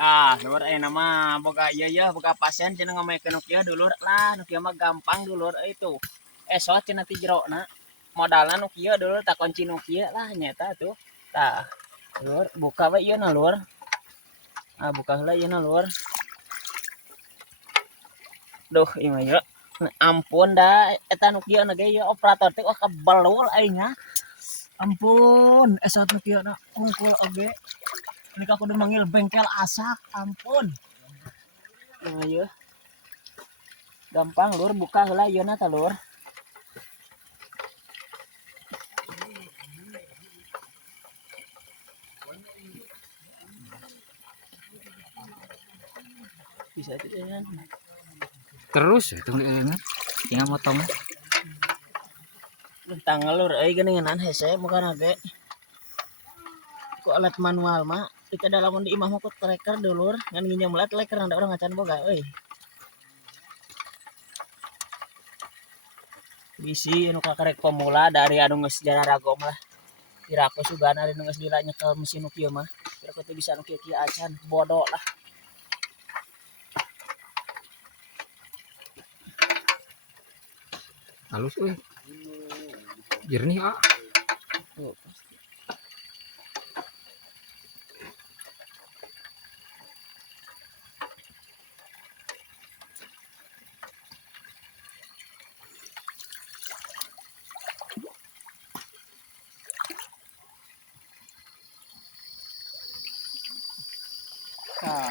Lur nama boga iya ya boga pasien cenah ngamaikeun nu kieu dulur lah nu kieu mah gampang dulur itu. Esot cenah ti jerona modalna nu kieu dulur tak kunci nu kieu lah nyata tuh. Tah, lur buka we ieu na lur. Buka heula ieu na lur. Duh ieu mah yeuh. Ampun dah eta nu kieu na ge ieu operator teh wah kebalul aing nya. Ampun, esot nu kieu na hungkul oge. Ini aku udah manggil bengkel asak, ampun. Ieu gampang lur buka heula ieu na tah lur. Bisa aja kan. Terus itu tinggal motong. Tanggal lur euy geuningan hese bukan age. Ku alat manual mah tika dalamun di imah mah ku tracker dulur ngan nginjem lat tracker ada orang acan boga euy. Bisi anu kakarek pemula dari anu geus jararagom lah. Iraku sugan ari nu geus lila nyekel mesin nu kieu mah. Iraku teh bisa nu kieu-kieu acan bodoh lah. Halus euy. Jernih Tuh.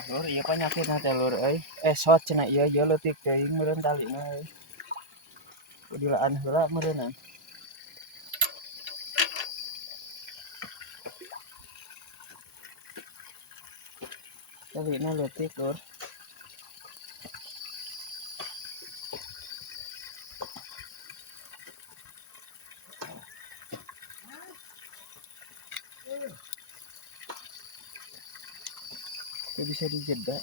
Lur ieu panyakitna teh lur euy. Esot cenah ieu leutik teuing meureun talina euy. Kudilaan heula meureunan. Talina leutik lur. Teu bisa dijeda.